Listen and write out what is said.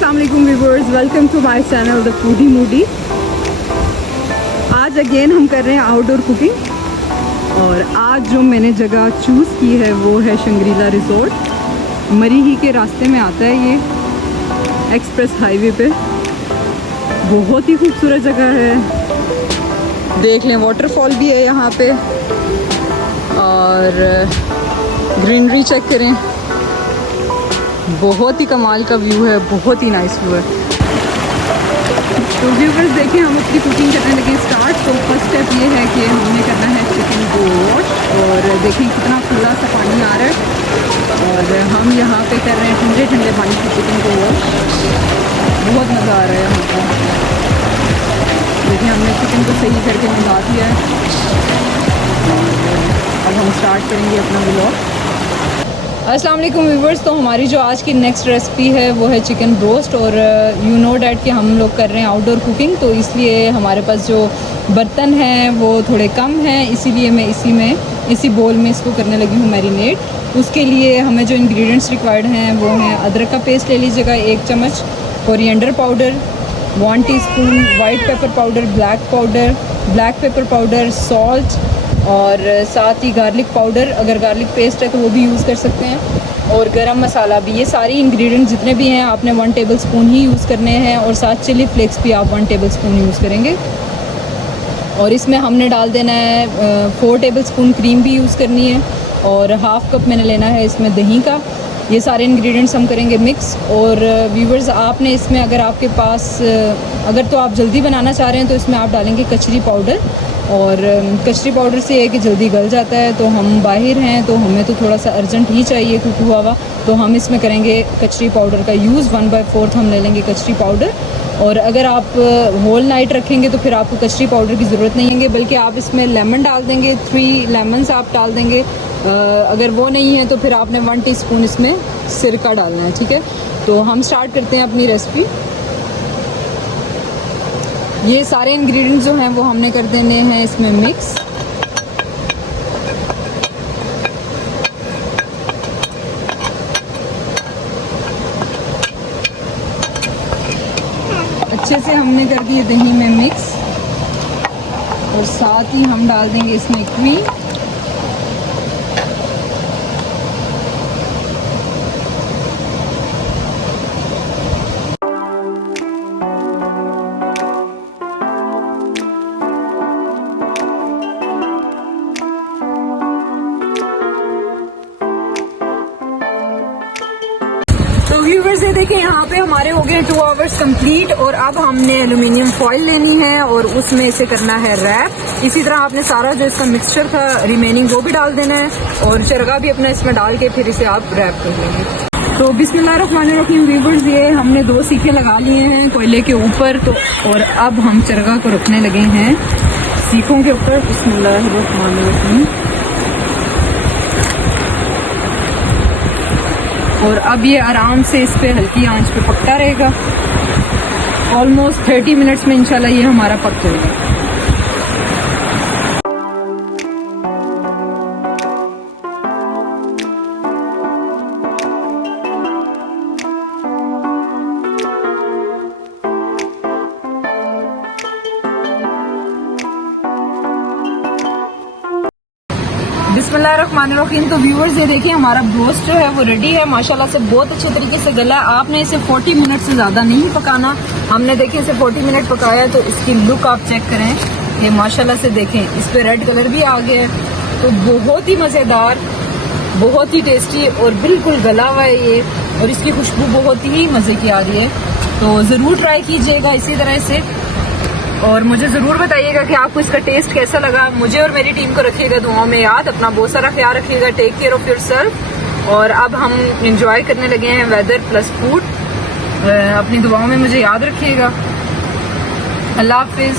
अस्सलाम वालेकुम viewers, welcome to my channel the foodie moody. आज अगेन हम कर रहे हैं आउटडोर कुकिंग और आज जो मैंने जगह चूज़ की है वो है शंग्रीला रिजॉर्ट। मरीही के रास्ते में आता है ये, एक्सप्रेस हाईवे पे। बहुत ही खूबसूरत जगह है, देख लें वाटरफॉल भी है यहाँ पे और ग्रीनरी चेक करें, बहुत ही कमाल का व्यू है, बहुत ही नाइस व्यू है। तो व्यूवर्स देखें, हम अपनी कुकिंग करने लगे स्टार्ट। तो फर्स्ट स्टेप ये है कि हमने करना है चिकन को वॉश और देखें कितना खुला सा पानी आ रहा है और हम यहाँ पे कर रहे हैं ठंडे ठंडे पानी से चिकन को वॉश। बहुत मज़ा आ रहा है हमको। देखें हमने चिकन को सही करके मंगा दिया है और अब हम स्टार्ट करेंगे अपना व्लॉग। अस्सलाम वालेकुम व्यूवर्स, तो हमारी जो आज की नेक्स्ट रेसिपी है वो है चिकन रोस्ट। और यू नो डैट कि हम लोग कर रहे हैं आउटडोर कुकिंग, तो इसलिए हमारे पास जो बर्तन हैं वो थोड़े कम हैं, इसीलिए मैं इसी बोल में इसको करने लगी हूँ मैरिनेट। उसके लिए हमें जो इंग्रेडिएंट्स रिक्वायर्ड हैं वो हैं अदरक का पेस्ट ले लीजिएगा 1 चम्मच, coriander powder 1 teaspoon, white pepper powder, black pepper powder, salt और साथ ही गार्लिक पाउडर, अगर गार्लिक पेस्ट है तो वो भी यूज़ कर सकते हैं, और गरम मसाला भी। ये सारी इंग्रेडिएंट्स जितने भी हैं आपने 1 टेबलस्पून ही यूज़ करने हैं और साथ चिली फ्लेक्स भी आप 1 टेबलस्पून यूज़ करेंगे। और इसमें हमने डाल देना है 4 टेबलस्पून क्रीम भी यूज़ करनी है और हाफ़ कप मैंने लेना है इसमें दही का। ये सारे इंग्रेडिएंट्स हम करेंगे मिक्स। और व्यूवर्स आपने इसमें अगर आपके पास अगर तो आप जल्दी बनाना चाह रहे हैं तो इसमें आप डालेंगे कचरी पाउडर, और कचरी पाउडर से ये है कि जल्दी गल जाता है। तो हम बाहर हैं तो हमें तो थोड़ा सा अर्जेंट ही चाहिए कुक हुआ, तो हम इसमें करेंगे कचरी पाउडर का यूज़। 1/4 हम ले लेंगे कचरी पाउडर। और अगर आप होल नाइट रखेंगे तो फिर आपको कचरी पाउडर की ज़रूरत नहीं है, बल्कि आप इसमें लेमन डाल देंगे, 3 लेमन्स आप डाल देंगे। अगर वो नहीं है तो फिर आपने 1 टीस्पून इसमें सिरका डालना है, ठीक है। तो हम स्टार्ट करते हैं अपनी रेसिपी। ये सारे इंग्रेडिएंट्स जो हैं वो हमने कर देने हैं इसमें मिक्स। अच्छे से हमने कर दिए दही में मिक्स और साथ ही हम डाल देंगे इसमें क्रीम। तो व्यूवर्स ये देखें, यहाँ पे हमारे हो गए 2 आवर्स कंप्लीट और अब हमने एल्यूमिनियम फॉइल लेनी है और उसमें इसे करना है रैप। इसी तरह आपने सारा जो इसका मिक्सचर था रिमेनिंग वो भी डाल देना है और चरगा भी अपना इसमें डाल के फिर इसे आप रैप कर लेंगे। तो बिस्मिल्लाहिर्रहमानिर्रहीम व्यूवर्स, ये हमने 2 सीखे लगा लिए हैं कोयले के ऊपर। तो और अब हम चरगा को रखने लगे हैं सीखों के ऊपर। बिस्मिल्लाहिर्रहमानिर्रहीम। और अब ये आराम से इस पे हल्की आंच पे पकता रहेगा। ऑलमोस्ट 30 मिनट्स में इंशाल्लाह ये हमारा पक जाएगा। बिस्मिल्लाहिर्रहमानिर्रहीम। तो व्यूअर्स ये देखिए हमारा ब्रोस्ट जो है वो रेडी है, माशाल्लाह से बहुत अच्छे तरीके से गला है। आपने इसे 40 मिनट से ज़्यादा नहीं पकाना। हमने देखिए इसे 40 मिनट पकाया, तो इसकी लुक आप चेक करें। ये माशाल्लाह से देखें इस पे रेड कलर भी आ गया है। तो बहुत ही मज़ेदार, बहुत ही टेस्टी और बिल्कुल गला हुआ है ये, और इसकी खुशबू बहुत ही मज़े की आ रही है। तो ज़रूर ट्राई कीजिएगा इसी तरह से और मुझे ज़रूर बताइएगा कि आपको इसका टेस्ट कैसा लगा। मुझे और मेरी टीम को रखिएगा दुआओं में याद। अपना बहुत सारा ख्याल रखिएगा। Take care of yourself. और अब हम इंजॉय करने लगे हैं वेदर प्लस फूड। अपनी दुआओं में मुझे याद रखिएगा। अल्लाह हाफिज़।